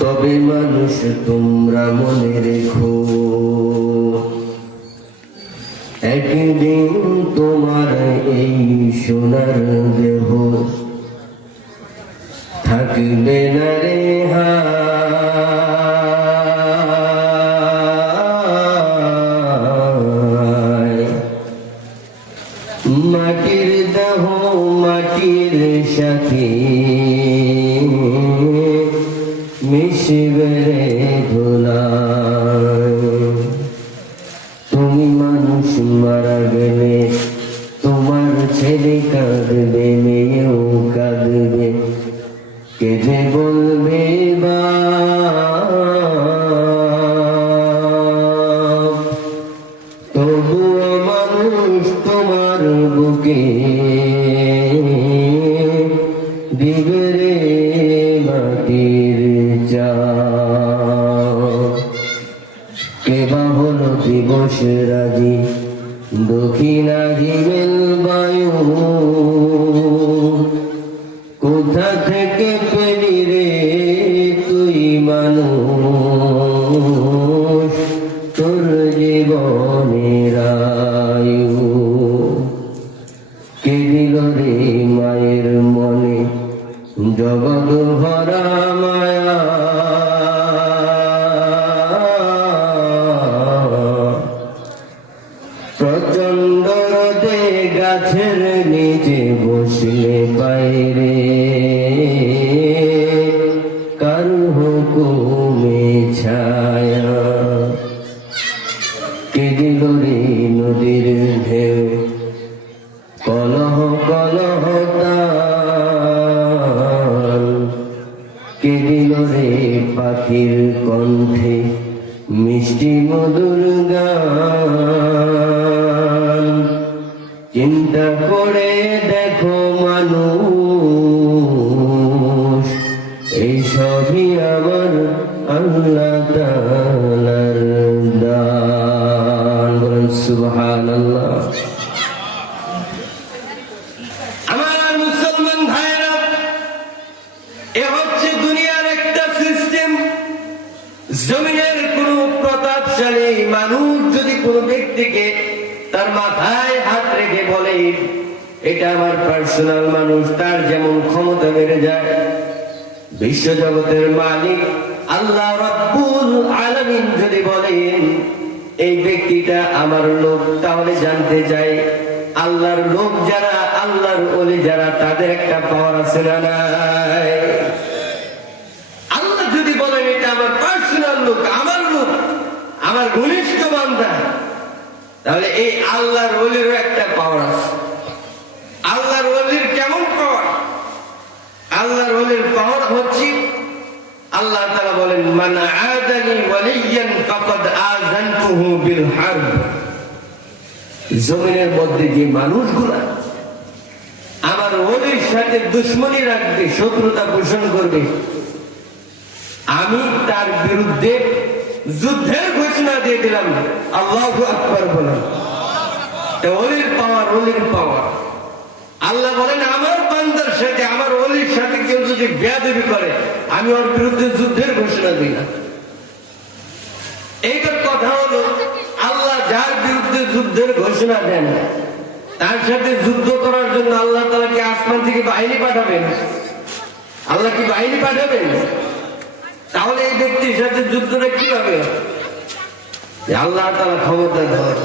তবে মানুষ তোমরা মনে রেখো, একদিন তোমার এই সোনার দেহ থাকবে না রে হায়। মাটির দেহ মাটির সাথে মিশবে রে ধুলায়। তুমি মানুষ মারা গেলে তোমার ছেলে কাঁদবে, মেয়েও কাঁদবে, কেঁদে বলবে বাপ। তবুও মানুষ তোমার বুকে দিবে রে মাটির চাপ। কেবা হলো দিবস রাজি দক্ষিণা হিমেল বায়ু, কোথা থেকে পেলি রে তুই মানুষ তোর জীবনের আয়ু। কে দিল রে মায়ের মনে জগৎ ভরা মায়া, প্রচন্ড রোদে গাছের নিচে বসলে বাইরে কার হুকুমে ছায়া। কে দিল রে নদীর ঢেউ কলহ কলহ তাল, কে দিল রে পাখির কণ্ঠে মিষ্টি মধুর গান। চিন্তা করে দেখো মানুষ, এই সবই আমার আল্লাহ তাআলার দান। বলেন সুবহানাল্লাহ। আমার মুসলমান ভাইরা, এ হচ্ছে দুনিয়ার একটা সিস্টেম। জমিনের কোন প্রতাপশালী মানুষ যদি কোন ব্যক্তিকে তার মাথায় হাত রেখে বলে এটা আমার পার্সোনাল মানুষ, তার যেমন ক্ষমতা বেড়ে যায়। বিশ্বজগতের মালিক আল্লাহ রাব্বুল আলামিন যদি বলেন এই ব্যক্তিটা আমার লোক, তাহলে জানতে চাই আল্লাহর লোক যারা, আল্লাহর ওলি যারা, তাদের একটা পাওয়ার আছে না নাই? আল্লাহ যদি বলেন এটা আমার পার্সোনাল লোক, আমার লোক, আমার ঘনিষ্ঠ বান্দা, তাহলে এই আল্লাহর ওলিরও একটা পাওয়ার আছে। আল্লাহর ওলির কেমন পাওয়ার? আল্লাহর ওলির পাওয়ার হচ্ছে আল্লাহ তাআলা বলেন মান আদানি ওয়ালিয়ান ফাকাদ আযানতুহু বিল হারব। জমিনের মধ্যে যে মানুষগুলা আমার ওলির সাথে দুশমনী রাখবে, শত্রুতা পোষণ করবে, আমি তার বিরুদ্ধে যুদ্ধের ঘোষণা দিয়ে দিলাম। আল্লাহু আকবার বলেন। ওলির পাওয়ার, ওলির পাওয়ার। আল্লাহ বলেন আমার বান্দার সাথে, আমার ওলির সাথে কেউ যদি বেয়াদবি করে, আমি ওর বিরুদ্ধে যুদ্ধের ঘোষণা দিই না। এইটার কথা হলো আল্লাহ যার বিরুদ্ধে যুদ্ধের ঘোষণা দেন, তার সাথে যুদ্ধ করার জন্য আল্লাহ তাআলা কি আসমান থেকে বাহিনী পাঠাবেন? আল্লাহ কি বাহিনী পাঠাবেন? তাহলে এই ব্যক্তির সাথে যুদ্ধটা কিভাবে? আল্লাহ তাআলা ক্ষমতা দেন।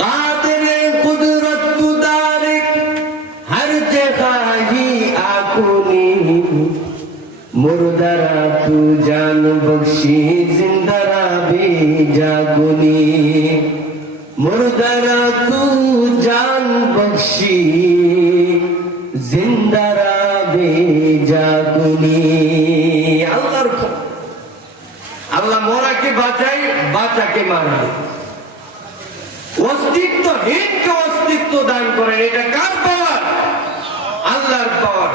কাদেরে কুদরত তু দারিক হর জায়গাহি আকুনি, মুর্দারা তু জান বখশি জিন্দারা ভি জাগুনি, মুর্দারা তু জান বখশি জিন্দারা ভি জাগুনি। আল্লাহ মরাকে বাঁচাই, বাঁচাকে মারে, অস্তিত্বহীনকে অস্তিত্ব দান করেন। এটা কার পাওয়ার? আল্লাহর পাওয়ার।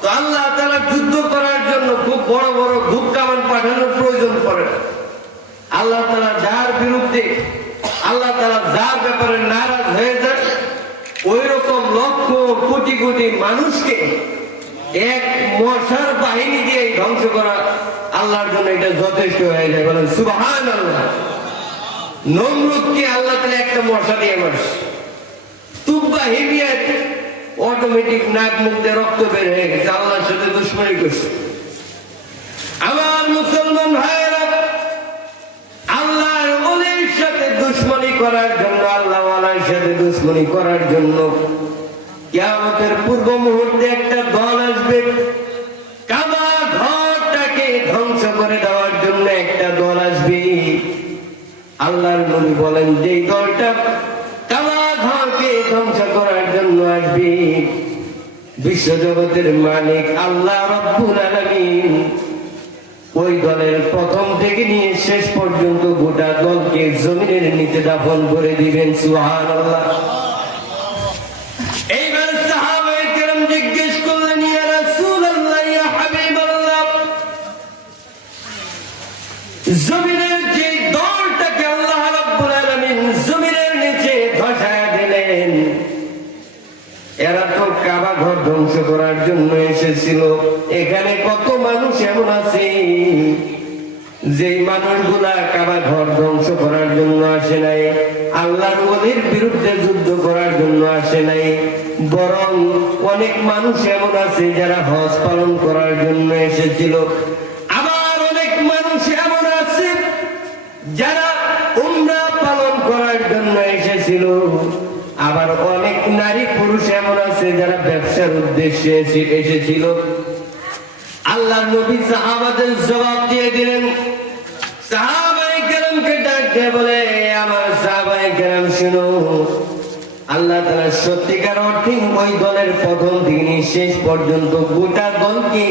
তো আল্লাহ তাআলা যুদ্ধ করার জন্য খুব বড় বড় ধূপ কামান পাঠানোর প্রয়োজন পড়ে না। আল্লাহ তাআলা যার বিরুদ্ধে, আল্লাহ তাআলা যার ব্যাপারে নারাজ হয়ে যায়, ওই রকম লক্ষ কোটি কোটি মানুষকে এক মশার বাহিনী দিয়ে ধ্বংস করা আল্লাহর জন্য এটা যথেষ্ট হয়ে যায়। বলেন সুবহানাল্লাহ। নমরুদকে আল্লাহ তাআলা একটা মশা দিয়ে মারছে, তুব্বা হিমিয়া অটোমেটিক নাক মুখ দিয়ে রক্ত বের হয়ে গেছে, আল্লাহর সাথে দুশমনি করছে। আমার মুসলমান ভাইয়েরা, আল্লাহর ওলির সাথে দুশমনি করার জন্য, আল্লাহ ওয়ালার সাথে দুশমনি করার জন্য কিয়ামতের পূর্ব মুহূর্তে একটা দল আসবে। কাবা ঘরটাকে ধ্বংস করে দেওয়ার জন্য একটা দল আসবে। আল্লাহর নবী বলেন যেই দলটা কাবা ঘরকে ধ্বংস করার জন্য আসবে, বিশ্বজগতের মালিক আল্লাহ রাব্বুল আলামিন ওই দলের প্রথম থেকে নিয়ে শেষ পর্যন্ত গোটা দলকে জমিনের নিচে দাফন করে দিবেন। সুবহানাল্লাহ। এইবার সাহাবায়ে কেরাম জিজ্ঞেস করলেন, ইয়া রাসূলুল্লাহ, ইয়া হাবিবাল্লাহ, জমিনের যে দলটাকে আল্লাহ রাব্বুল আলামিন জমিনের নিচে ধসায় দিলেন, এরা তো কাবা ঘর ধ্বংস করার জন্য এসেছিল। এখানে কত মানুষ এমন আছে যে মানুষগুলা কাবা ঘর ধ্বংস করার জন্য আসে নাই, আল্লাহর ওলির বিরুদ্ধে যুদ্ধ করার জন্য আসে নাই, বরং অনেক মানুষ এমন আছে যারা হজ পালন করার জন্য এসেছিল। আবার অনেক মানুষ এমন আছে যারা উমরা পালন করার জন্য এসেছিল। আবার অনেক নারী পুরুষ এমন আছে যারা ব্যবসার উদ্দেশ্যে এসেছিল। আল্লাহর নবী সাহাবাদের জবাব দিয়ে দিলেন। সাহাবায়ে কেরামকে ডাক দিয়ে বলে, আমার সাহাবায়ে কেরাম শুনো, আল্লাহ তাআলা সত্যিকার অর্থে ওই দলের প্রথম থেকে শেষ পর্যন্ত গোটা দলকে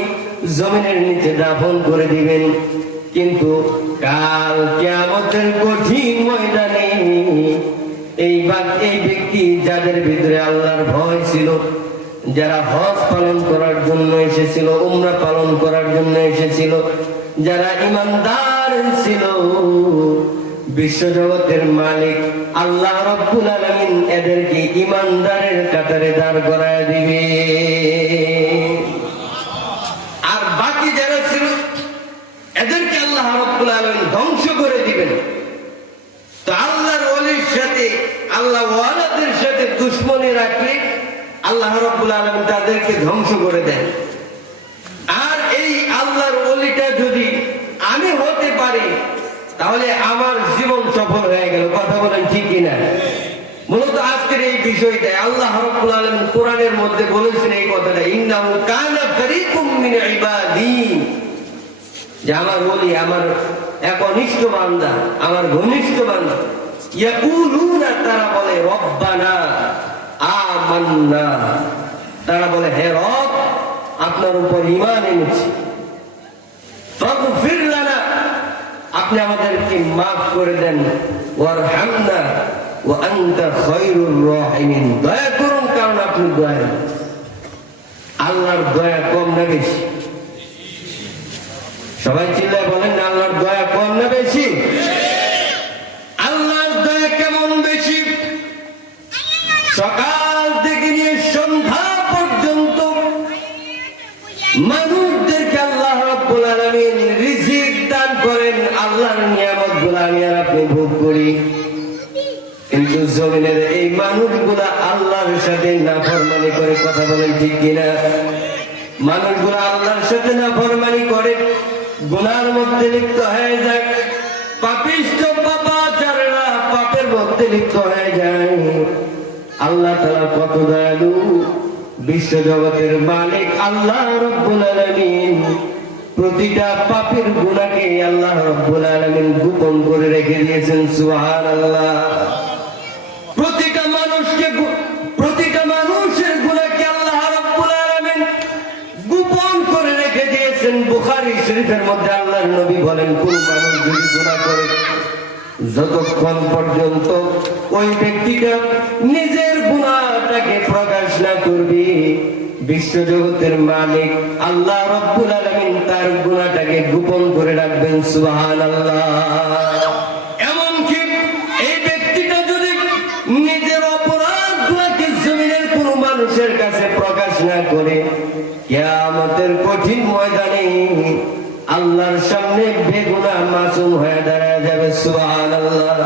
জমিনের নিচে দাফন করে দিবেন, কিন্তু কাল কিয়ামতের কঠিন ময়দানে এই ব্যক্তি যাদের ভিতরে আল্লাহর ভয় ছিল, যারা হজ পালন করার জন্য এসেছিল, উমরা পালন করার জন্য এসেছিল, যারা ঈমানদার ছিল, বিশ্বজগতের মালিক আল্লাহ রাব্বুল আলামিন এদেরকে ঈমানদারের কাতারে দাঁড় করায় দিবে। আর বাকি যারা ছিল এদেরকে আল্লাহ রাব্বুল আলামিন ধ্বংস করে দিবেন। তো আল্লাহর ওলির সাথে, আল্লাহ ওয়ালাদের সাথে দুশমনি রাখলে আল্লাহ রাব্বুল আলামিন তাদেরকে ধ্বংস করে দেন। আর এই আল্লাহর ওলিটা যদি আমি হতে পারি, তাহলে আমার জীবন সফল হয়ে গেল। কথা বলেন ঠিক কিনা? মূলত আজকের এই বিষয়টা আল্লাহ রাব্বুল আলামিন কোরআনের মধ্যে বলেছেন এই কথাটা, ইন্নাহু কানা ফারিকুম মিন ইবাদি, যে আমার ওলি, আমার একনিষ্ঠ বান্দা, আমার ঘনিষ্ঠ বান্দা, ইয়াকুলুনা, তারা বলে রব্বানা আমান্না, তারা বলে হে রব, আপনার উপর ঈমান এনেছি, ফাগফির লানা, আপনি আমাদেরকে মাফ করে দেন, ওয়ারহামনা ওয়া আনতা খায়রুর রাহিমিন, দয়া করুন কারণ আপনি দয়ালু। আল্লাহর দয়া কম না বেশি? সবাই চিল্লায় বলেন না, আল্লাহর দয়া কম না বেশি? আল্লাহর দয়া কেমন বেশি? সকাল থেকে নিয়ে সন্ধ্যা পর্যন্ত মানুষদেরকে আল্লাহ রাব্বুল আলামিন রিজিক দান করেন, আল্লাহর নিয়ামতগুলো আমি আর আপনি ভোগ করি। কিন্তু জমিনের এই মানুষগুলা আল্লাহর সাথে নাফরমানি করে। কথা বলেন ঠিক কিনা? মানুষগুলা আল্লাহর সাথে নাফরমানি করে, গুনার মধ্যে লিপ্ত হয়ে যায়, পাপিষ্ঠ পাপাচারেরা পাপের মধ্যে লিপ্ত হয়ে যায়। আল্লাহ তাআলা কত দয়ালু, বিশ্বজগতের মালিক আল্লাহ রাব্বুল আলামিন প্রতিটা পাপের গুনাহকে আল্লাহ রাব্বুল আলামিন গোপন করে রেখে দিয়েছেন। সুবহানাল্লাহ। প্রতিটা মানুষের গুনাহকে আল্লাহ রাব্বুল আলামিন গোপন করে রেখে দিয়েছেন। বুখারী শরীফের মধ্যে আল্লাহর নবী বলেন, কোন মানুষ যদি গুনাহ করে, যতক্ষণ পর্যন্ত ওই ব্যক্তিটা নিজের গুনাহটাকে প্রকাশ না করবে, বিশ্বজগতের মালিক আল্লাহ রাব্বুল আলামিন তার গুনাহটাকে গোপন করে রাখবেন। সুবহানাল্লাহ। এমনকি এই ব্যক্তিটা যদি নিজের অপরাধগুলোকে জমিনের কোনো মানুষের কাছে প্রকাশ না করে, কিয়ামত আল্লাহর সামনে বেগুনাহ মাসুম হয়ে দাঁড়ায় যাবে। সুবহানাল্লাহ।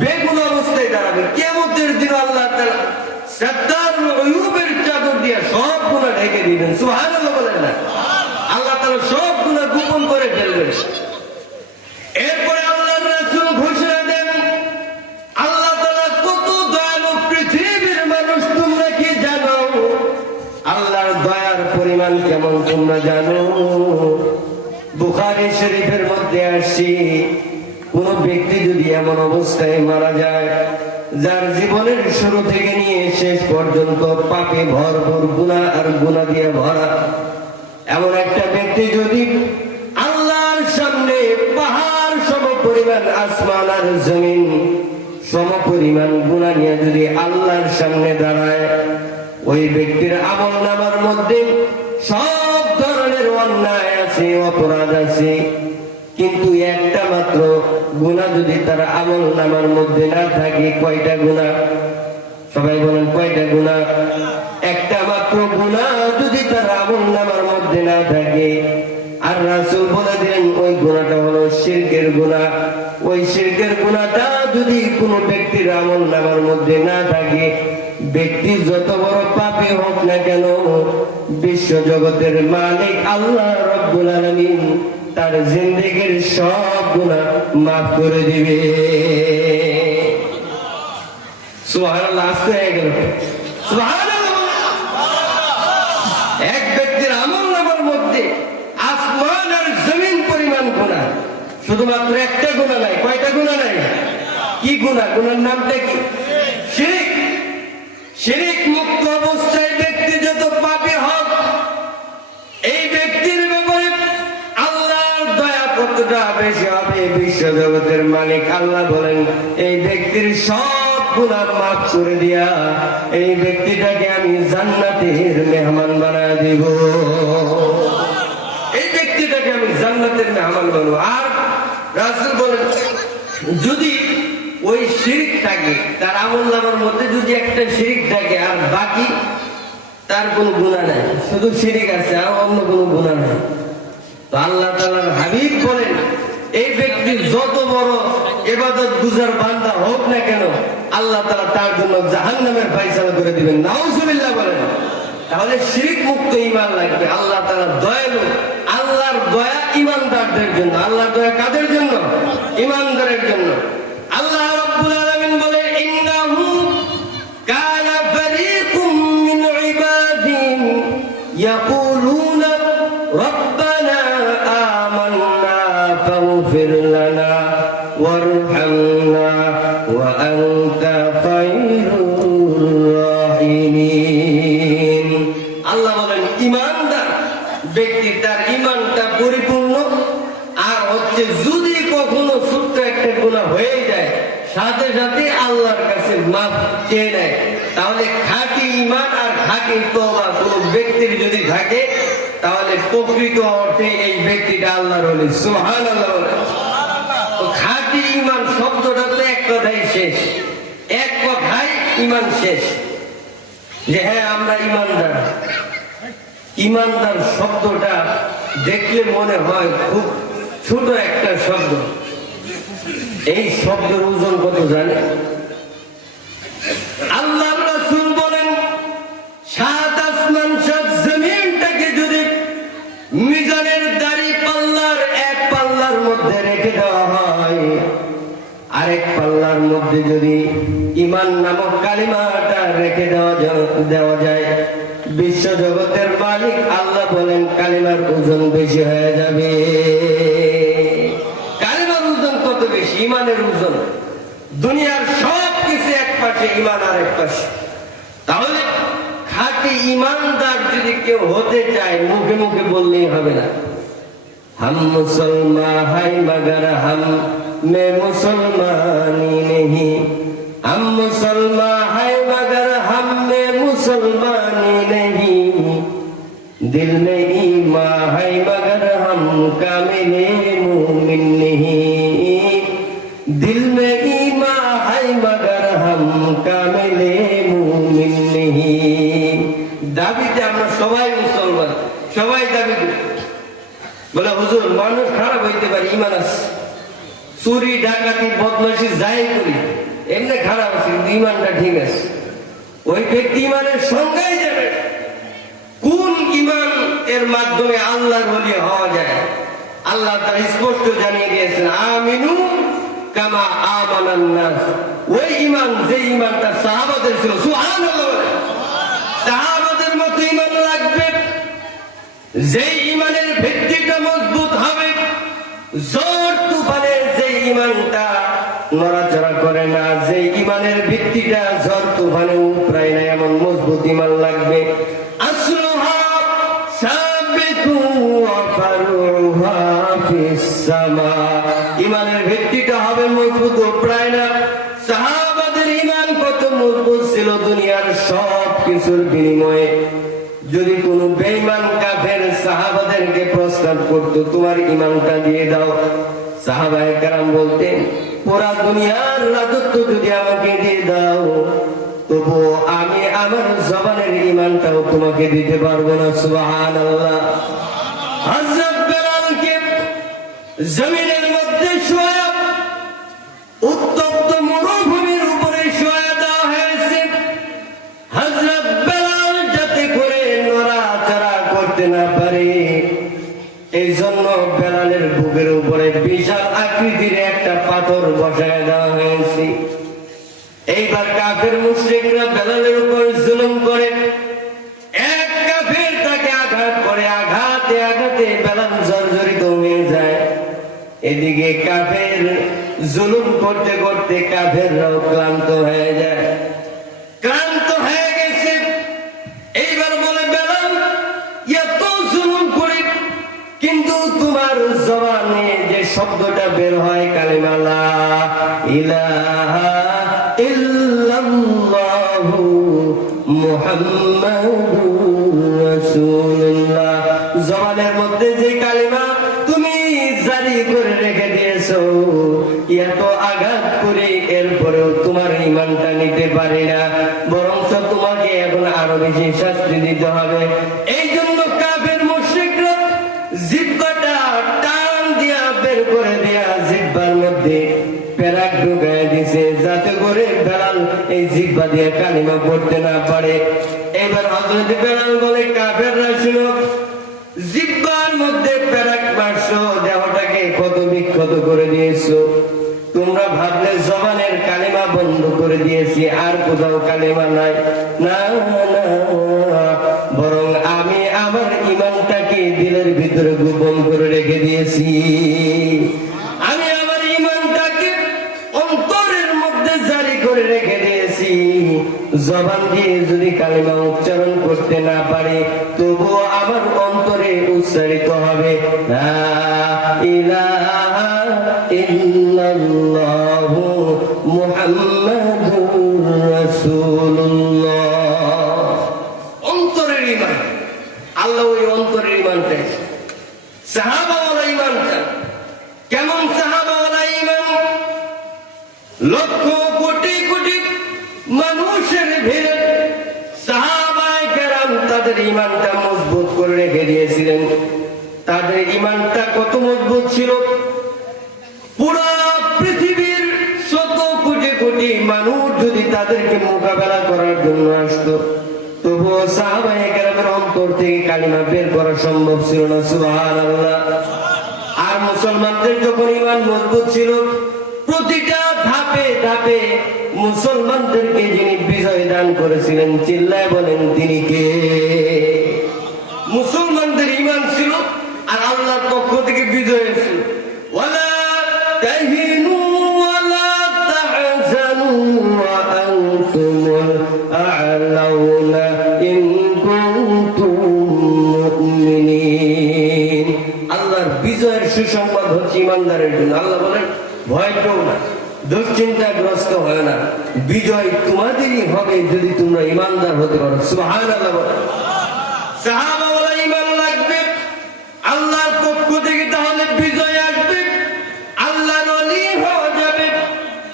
বেগুনাহ অবস্থায় দাঁড়াবে কিয়ামতের দিন। আল্লাহ তাআলা সাত্তারুল উয়ুবের চাদর দিয়ে সব গুনাহ ঢেকে দিবেন। সুবহানাল্লাহ বলেন না? আল্লাহ তাআলা সব গুনাহ গোপন করে ফেলবেন। এরপরে আল্লাহর রাসূল ঘোষণা দেন, আল্লাহ তাআলা কত দয়ালু। পৃথিবীর মানুষ তোমরা কি জানো আল্লাহর দয়ার পরিমাণ কেমন তোমরা জানো? বুখারী শরীফের মধ্যে আসছে, কোন ব্যক্তি যদি এমন অবস্থায় মারা যায় যার জীবনের শুরু থেকে নিয়ে শেষ পর্যন্ত পাপে ভরপুর, গুনাহ আর গুনাহ দিয়ে ভরা, এমন একটা ব্যক্তি যদি আল্লাহর সামনে পাহাড় সম পরিমাণ, আসমান আর জমিন সম পরিমাণ গুনাহ নিয়ে যদি আল্লাহর সামনে দাঁড়ায়, ওই ব্যক্তির আমলনামার মধ্যে সব ধরনের অন্যায় আছে, অপরাধ আছে, কিন্তু একটা মাত্র গুনাহ যদি তার আমলনামার মধ্যে না থাকে। কয়টা গুনাহ? সবাই বলেন কয়টা গুনাহ? একটা মাত্র গুনাহ যদি তার আমলনামার মধ্যে না থাকে, আর রাসূল বলে দিলেন ওই গুনাহটা হলো শিরকের গুনাহ। ওই শিরকের গুনাহটা যদি কোনো ব্যক্তির আমলনামার মধ্যে না থাকে, ব্যক্তি যত বড় পাপী হোক না কেন, বিশ্ব জগতের মালিক আল্লাহ রাব্বুল আলামিন তার জিন্দেগীর সব গুনাহ মাফ করে দিবে। সুবহানাল্লাহ। আসতে হয়ে গেল। সুবহানাল্লাহ। এক ব্যক্তির আমলনামার মধ্যে আসমান আর জমিন পরিমাণ গুনাহ, শুধুমাত্র একটা গুনাহ নাই। কয়টা গুনাহ নাই? কি গুনাহ? গুনার নামটা কি? শিরক। শিরক মুক্ত অবস্থায় ব্যক্তি যত পাপী হোক, এই ব্যক্তির ব্যাপারে আল্লাহর দয়া কতটা বেশি হবে? বিশ্ব জগতের মালিক আল্লাহ বলেন, এই ব্যক্তির সব গুনাহ মাফ করে দিয়া এই ব্যক্তিটাকে আমি জান্নাতের মেহমান বানায় দিব। এই ব্যক্তিটাকে আমি জান্নাতের মেহমান বানাবো। আর রাসূল বলেন, যদি ওই শিরক থাকে, তার আমলনামার মধ্যে যদি একটা শিরক থাকে আর বাকি তার কোনো গুনাহ নাই, শুধু শিরক আছে আর অন্য কোনো গুনাহ নাই, তো আল্লাহ তাআলার হাবিব বলেন, এই ব্যক্তি যত বড় ইবাদত গুজার বান্দা হোক না কেন, আল্লাহ তাআলা তার জন্য জাহান্নামের ফয়সালা করে দিবেন। নাউজুবিল্লাহ বলেন। তাহলে শিরক মুক্ত ঈমান লাগবে। আল্লাহ তাআলা দয়ালু। আল্লাহর দয়া ঈমানদারদের জন্য। আল্লাহর দয়া কাদের জন্য? ঈমানদারের জন্য। আল্লাহ রাব্বুল আলামিন বলে, ইন্নাহু কানা ফারীকুম মিন ইবাদি ইয়াকুলুনা রাব্বানা আমান্না ফাগফির লানা ওয়ারহামনা ওয়া আনতা খায়রুর রাহিমিন। আল্লাহ বলেন, ঈমানদার ব্যক্তি তার ঈমানটা পরিপূর্ণ, আর হচ্ছে যদি কখনো ছোট্ট একটা গুনাহ হয়ে যায় সাথে সাথে আল্লাহর কাছে মাফ চেয়ে নেয়, তাহলে খাঁটি ঈমান আর খাঁটি তওবা কোনো ব্যক্তির যদি থাকে, তাহলে প্রকৃত অর্থে এই ব্যক্তিটা আল্লাহর ওলি। সুবহানাল্লাহ। তো খাঁটি ঈমান শব্দটা তো এক কথাই শেষ, এক কথাই ঈমান শেষ, যে হ্যাঁ আমরা ঈমানদার। ঈমানদার শব্দটা দেখলে মনে হয় খুব ছোট একটা শব্দ। এই শব্দের ওজন কত জানে? আল্লাহর রাসূল বলেন, সাত আসমান সাত জমিনটাকে যদি মিজানের দাড়ি পাল্লার এক পাল্লার মধ্যে রেখে দেওয়া হয়, আরেক পাল্লার মধ্যে যদি ঈমান নামক কালিমাটা রেখে দেওয়া যায়, বিশ্ব জগতের মালিক আল্লাহ বলেন কালিমার ওজন বেশি হয়ে যাবে। কালিমার ওজন কত বেশি? ঈমানের ওজন। দুনিয়ার সব কিছু এক পাশে, ঈমান আর এক পাশে। তাহলে খাঁটি ঈমানদার যদি কেউ হতে চায়, মুখে মুখে বললেই হবে না। हम मुसलमान है मगर हम में मुसलमानी नहीं, हम मुसलमान है मगर हम में मुसलमानी नहीं, दिल में ईमान है मगर हम कामिले मुमिन नहीं, दिल में ईमान है मगर हम कामिले मुमिन नहीं। दाबीতে আমরা সবাই মুসলমান, সবাই দাবি করি। বলে হুজুর মানুষ খারাপ হইতে পারে, ইমান আছে, চুরি ডাকাতি বদমাশি যাই করি এমনি খারাপ আছে, কিন্তু ইমানটা ঠিক আছে। ওই ব্যক্তি ইমানের সঙ্গেই যাবে। কোন ইমান এর মাধ্যমে আল্লাহর ওলি হওয়া যায়? আল্লাহ তার স্পষ্ট জানিয়ে দিয়েছেন, আমিনু কামা আমানান নাস। ওই ইমান, যে ইমানটা সাহাবাদের ছিল, সুবহানাল্লাহ, সাহাবাদের মতো ইমান লাগবে। যে ইমানের ভিত্তিটা মজবুত হবে, ঝড় তুফানে যে ইমানটা নড়াচড়া করে না, যে ইমানের ভিত্তিটা ঝড় তুফানে উপরায় না, এমন মজবুত ইমান লাগবে। আসলুহা সাবিতু ওয়া ফারুহা ফিস সামা। ইমানের ভিত্তিটা হবে মজবুত, উপরায় না। সাহাবাদের ইমান কত মজবুত ছিল, দুনিয়ার সব কিছুর বিনিময়ে যদি কোন বেঈমান কাফের সাহাবাদেরকে প্রস্তাব করতো, তোমার ইমানটা দিয়ে দাও, সাহাবায়ে কেরাম বলতেন, পুরা দুনিয়ার রাজত্ব যদি আমাকে দিয়ে দাও, তবু আমি আমার জবানের ইমানটাও তোমাকে দিতে পারবো না। সুবহানাল্লাহ। হযরত বেলালকে জমিনের মধ্যে শোয়া, উত্তপ্ত মরুভূমির উপরে শোয়া দেওয়া হয়েছে। হযরত বেলাল যাতে করে নড়াচড়া করতে না পারে, এই জন্য বেলালের বুকের উপরে বিশাল আকৃতির একটা পাথর বসায় দেওয়া হয়েছে। এইবার কাফের মুশরিকরা বেলালের উপর জুলুম করে, এক কাফের তাকে আঘাত করে, আঘাতে আঘাতে বেলাল জর্জরিত হয়ে যায়। এদিকে কাফের জুলুম করতে করতে কাফেররাও ক্লান্ত হয়ে যায়, ক্লান্ত হয়ে গেছে। এইবার বলে, বেলাল, এত জুলুম করে কিন্তু তোমার জবানে যে শব্দটা বের হয়, কালিমা লা ইলাহা ইল্লাল্লাহু মুহাম্মাদুর রাসূলুল্লাহ, জবানের মধ্যে যে কালিমা তুমি জারি করে রেখে দিয়েছো, এত আঘাত করে এরপরেও তোমার ইমানটা নিতে পারি না, বরঞ্চ তোমাকে এখন আরো বেশি শাস্তি দিতে হবে। এই জন্য কাফের মুশরিকরা জিহ্বাটা টান দিয়া বের করে দিয়া জিহ্বার মধ্যে পেরাক ঢুকায় দিছে, যাতে করে বেলাল এই জিহ্বা দিয়ে কালিমা পড়তে না পারে। এবার হযরত বেলাল বলে, কাফেররা শুনো, জিহ্বার মধ্যে পেরাক মারছো, দেহটাকে কত বিক্ষত করে দিয়েছো। তোমরা ভাবলে জবানের কালিমা বন্ধ করে দিয়েছি, আর কোথাও কালিমা নাই। না না, বরং আমি আমার ইমানটাকে দিলের ভিতরে গোপন করে রেখে দিয়েছি। আমি আমার ইমানটাকে অন্তরের মধ্যে জারি করে রেখে দিয়েছি। জবান দিয়ে যদি কালিমা উচ্চারণ করতে না পারে, তবুও আমার অন্তরে উচ্চারিত হবে, লা ইলাহা ইল্লাল্লাহু মুহাম্মাদুর রাসূলুল্লাহ। অন্তরের ঈমান, আল্লাহ ওই অন্তরের ঈমানটা, সাহাবাওয়ালা ঈমানটা কেমন? সাহাবাওয়ালা ঈমান লক্ষ কোটি কোটি মানুষের ভিড়ে সাহাবায়ে কেরাম তাদের ঈমানটা মজবুত করে রেখে দিয়েছিলেন। তাদের ঈমানটা কত মজবুত ছিল, পুরো পৃথিবীর শত কোটি কোটি মানুষ যদি তাদেরকে মোকাবেলা করার জন্য আসতো, তবুও সাহাবায়ে কেরামের অন্তর থেকে কালিমা বের করা সম্ভব ছিল না। সুবহানাল্লাহ। আর মুসলমানদের যখন ঈমান মজবুত ছিল, প্রতিটা ধাপে ধাপে মুসলমানদেরকে যিনি বিজয় দান করেছিলেন, চিল্লায় বলেন তিনি কে? মুসলমানদের ঈমান ছিল আর আল্লাহর পক্ষ থেকে বিজয় ছিল। ওয়ালা তাহিনু ওয়ালা তাহজানু ওয়া আনতুমুল আ'লাউনা ইন কুনতুম মুমিনিন। আল্লাহর বিজয়ের সুসংবাদ হচ্ছে ঈমানদারের জন্য। আল্লাহ বলেন, ভয় পেও না, দুশ্চিন্তাগ্রস্ত হয় না, বিজয় তোমাদেরই হবে যদি তোমরা ঈমানদার হতে পারো। সুবহানাল্লাহ। সাহাবাওয়ালা ঈমান লাগবে, আল্লাহর পক্ষ থেকে তাহলে বিজয় আসবে, আল্লাহর ওলি হওয়া যাবে,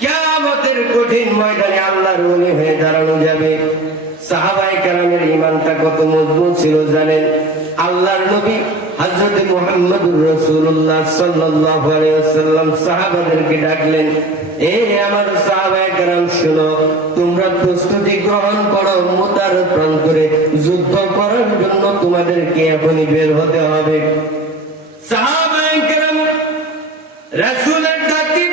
কিয়ামতের কঠিন ময়দানে আল্লাহর ওলি হয়ে দাঁড়ানো যাবে। সাহাবায়ে কেরামের ঈমানটা কত মজবুত ছিল জানেন? আল্লাহর নবী হযরত মুহাম্মদুর রাসূলুল্লাহ সাল্লাল্লাহু আলাইহি ওয়াসাল্লাম সাহাবাদেরকে ডাকলেন, এ আমার সাহাবায়ে কেরাম শুনো, তোমরা প্রস্তুতি গ্রহণ করো, মুতার প্রান্তরে যুদ্ধ করার জন্য তোমাদেরকে এখনই বের হতে হবে। সাহাবায়ে কেরাম রাসূলের ডাকে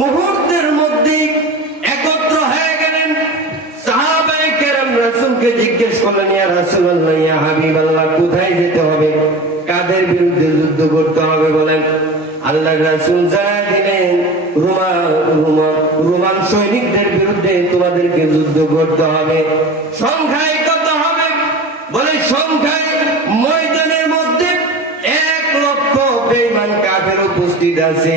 মুহূর্তের মধ্যে একত্র হয়ে গেলেন। সাহাবায়ে কেরাম রাসূলকে জিজ্ঞেস করলেন, ইয়া রাসূলুল্লাহ, ইয়া হাবিবাল্লাহ, কোথায় যেতে হবে, কাদের বিরুদ্ধে যুদ্ধ করতে হবে বলেন। আল্লাহর রাসূল জানায় দিলেন, রোমান সৈনিকদের বিরুদ্ধে তোমাদেরকে যুদ্ধ করতে হবে। সংখ্যায় কত হবে বলে, সংখ্যায় ময়দানের মধ্যে 1 লক্ষ বেঈমান কাফের উপস্থিত আছে,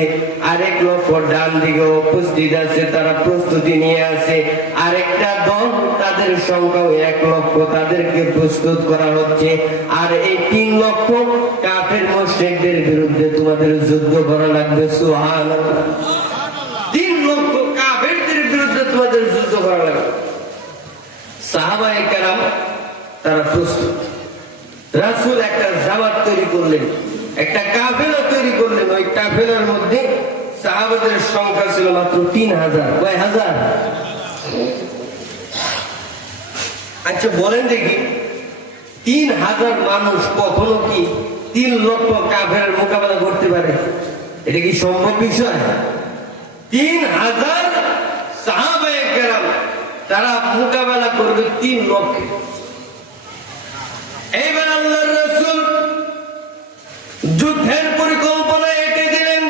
আর 1 লক্ষ ডান দিকে উপস্থিত আছে, তারা প্রস্তুতি নিয়ে আছে। আরেকটা দল, তাদের সংখ্যাও 1 লক্ষ, তাদেরকে প্রস্তুত করা হচ্ছে। আর এই 3 লক্ষ কাফের মুশরিকদের বিরুদ্ধে তোমাদের যুদ্ধ করা লাগবে। সুবহানাল্লাহ। 3 লক্ষ কাফেরদের বিরুদ্ধে তোমাদের যুদ্ধ করা লাগবে। সাহাবায়ে কেরাম তারা প্রস্তুত। রাসূল একটা জামাত তৈরি করলেন, একটা কাফেলা তৈরি করলেন। ওই কাফেলার মধ্যে সাহাবাদের সংখ্যা ছিল মাত্র 3000। কয় হাজার? আচ্ছা বলেন দেখি, 3000 মানুষ কখনো কি 3 লক্ষ কাফেরের মোকাবেলা করতে পারে? এটা কি সম্ভব বিষয়? 3000 সাহাবায়ে কেরাম তারা মোকাবেলা করবে 3 লক্ষ। এইবার আল্লাহর রাসূল যুদ্ধের পরিকল্পনা এঁকে দিলেন।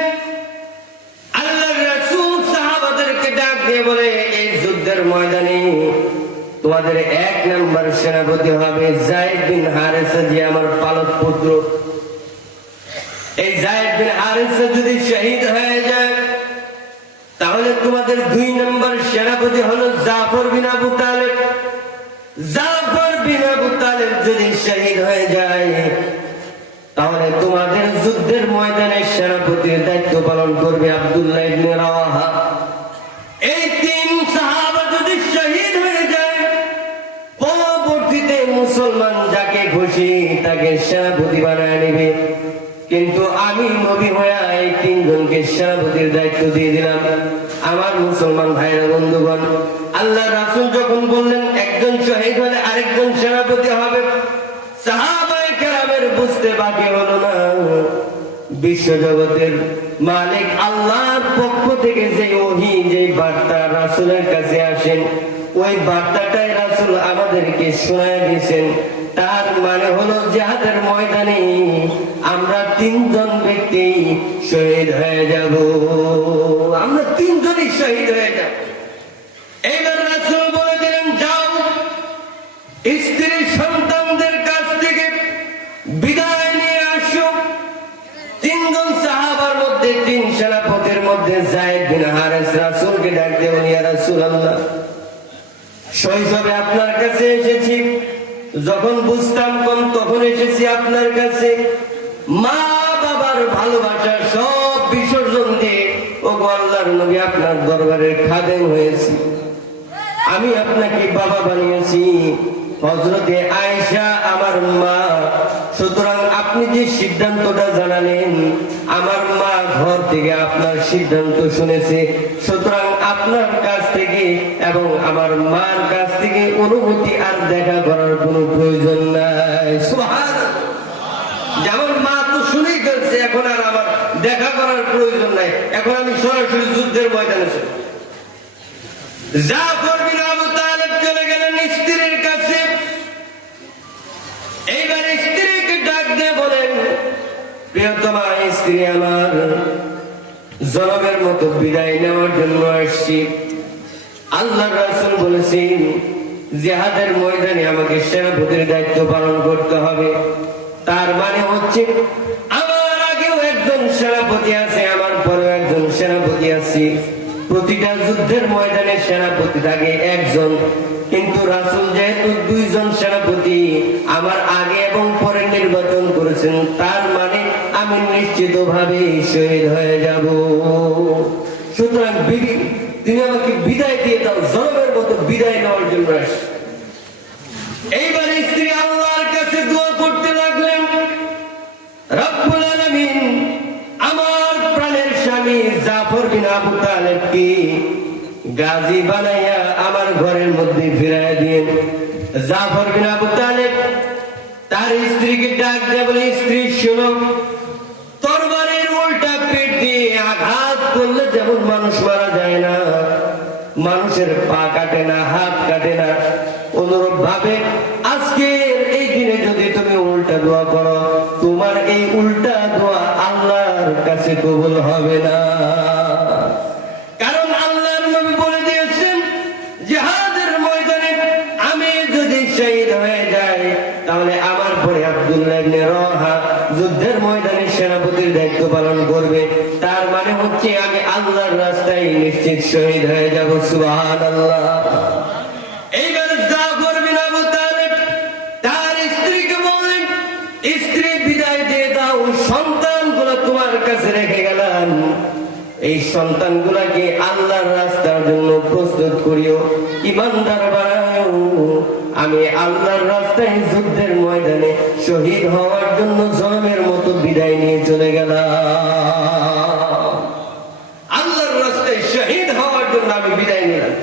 আল্লাহর রাসূল সাহাবাদেরকে ডাক দিয়ে বলে, এই যুদ্ধের ময়দানে তোমাদের 1 নাম্বার সেনাপতি হবে যায়েদ বিন হারেসা, যে আমার পালক পুত্র। এই যায়েদ বিন হারেসা যদি শহীদ হয়ে যায়, তাহলে তোমাদের 2 নাম্বার সেনাপতি হলো জাফর বিন আবু তালেব। জাফর বিন আবু তালেব যদি শহীদ হয়ে যায়, তাহলে তোমাদের যুদ্ধের ময়দানে সেনাপতির দায়িত্ব পালন করবে আব্দুল্লাহ ইবনে রাওয়াহা। এই 3 সাহাবা যদি শহীদ হয়ে যায়, পরবর্তীতে মুসলমান যাকে খুশি তাকে সেনাপতি বানায় নেবে। কিন্তু আমি নবী হয়ে এই 3 জনকে সেনাপতির দায়িত্ব দিয়ে দিলাম। আমার মুসলমান ভাইরা বন্ধুগণ, আল্লাহ রাসূল যখন বললেন একজন শহীদ হলে আরেকজন সেনাপতি হবে, সাহাবায়ে কেরামের বুঝতে বাকি হলো না, বিশ্বজগতের মালিক আল্লাহর পক্ষ থেকে যে ওহী, যে বার্তা রাসূলের কাছে আসেন, ওই বার্তাটাই রাসূল আমাদেরকে শোনায় দিয়েছেন। তার মানে হলো জিহাদের ময়দানে আমরা 3 জন ব্যক্তি শহীদ হয়ে যাব। আমরা 3 জনই শহীদ হয়ে যাব। এইবার রাসূল বলে দিলেন, যাও স্ত্রী সন্তানদের কাছ থেকে বিদায় নিয়ে আসো। 3 জন সাহাবার মধ্যে 3 সেনাপতির মধ্যে যায়েদ বিন হারেস রাসূলকে ডাক দিয়ে বলে, ইয়া রাসূলুল্লাহ, শৈশবে আপনার কাছে এসেছি, যখন বুঝতাম কম তখন এসেছি আপনার কাছে। মা বাবার ভালোবাসা সব বিসর্জন দিয়ে ও আল্লাহর নবী আপনার দরবারের খাদেম হয়েছি। আমি আপনাকে বাবা বানিয়েছি, হযরতে আয়েশা আমার মা। সুতরাং আপনি যে সিদ্ধান্তটা জানালেন, আমার মা ঘর থেকে আপনার সিদ্ধান্ত শুনেছে। সুতরাং আপনার কাছ থেকে এবং আমার মার কাছ থেকে অনুমতি আর দেখা করার কোনো প্রয়োজন নাই। সুবহানাল্লাহ। যেমন মা তো শুনেই ফেলছে, এখন আর আমার দেখা করার প্রয়োজন নাই, এখন আমি সরাসরি যুদ্ধের ময়দানে চলে। জাফর বিন আবু তালেব চলে গেলেন স্ত্রীর কাছে। এইবার স্ত্রীকে ডাক দিয়ে বলেন, প্রিয়তমা স্ত্রী আমার, জনমের মতো বিদায় নেওয়ার জন্য আসছি। আল্লাহর রাসূল বলেছেন, জিহাদের ময়দানে আমাকে সেনাপতির দায়িত্ব পালন করতে হবে। তার মানে হচ্ছে আমার আগেও একজন সেনাপতি আছে, আমার পরেও একজন সেনাপতি আছে। প্রতিটা যুদ্ধের ময়দানে সেনাপতি থাকে একজন, কিন্তু রাসূল যেহেতু 2 জন সেনাপতি আমার আগে এবং পরে নির্বাচন করেছেন, তার মানে আমি নিশ্চিতভাবে শহীদ হয়ে যাব। সুতরাং বিবি, তুমি আমাকে বিদায় দিয়ে দাও, জনমের মতো বিদায় নেওয়ার জন্য আসছি। এইবার স্ত্রী আল্লাহর কাছে দোয়া করতে লাগলেন, জাফর বিন আবু তালেবকে গাজী বানাইয়া আমার ঘরের মধ্যে ফিরাইয়া দিয়েন। জাফর বিন আবু তালেব তার স্ত্রীকে ডাক দিয়ে বলে, স্ত্রী শোনো, তরবারির উল্টা পিঠ দিয়ে আঘাত করলে যেমন মানুষ মারা যায় না, মানুষের পা কাটে না, হাত কাটে না, অনুরূপ ভাবে আজকের এই দিনে যদি তুমি উল্টা দোয়া করো, তোমার এই উল্টা দোয়া আল্লাহর কাছে কবুল হবে না। কারণ আল্লাহর নবী বলে দিয়েছেন, জিহাদের ময়দানে আমি যদি শহীদ হয়ে যাই, তাহলে আমার পরে আব্দুল্লাহ ইবনে রাওহা যুদ্ধের ময়দানে সেনাপতির দায়িত্ব পালন করবে। তার মানে হচ্ছে আমি আল্লাহর রাস্তায় নিশ্চিত শহীদ হয়ে যাব। সুবহানাল্লাহ। এইবার জাফর বিন আবু তালেব তার স্ত্রীকে বললেন, স্ত্রী বিদায় দিয়ে দাও, সন্তানগুলো তোমার কাছে রেখে গেলাম, এই সন্তানগুলাকে আল্লাহর রাস্তার জন্য প্রস্তুত করিও, ইমানদার বানাও। আমি আল্লাহর রাস্তায় যুদ্ধের ময়দানে শহীদ হওয়ার জন্য জনমের মতো বিদায় নিয়ে চলে গেলাম। আল্লাহর রাস্তায় শহীদ হওয়ার জন্য আমি বিদায় নিলাম।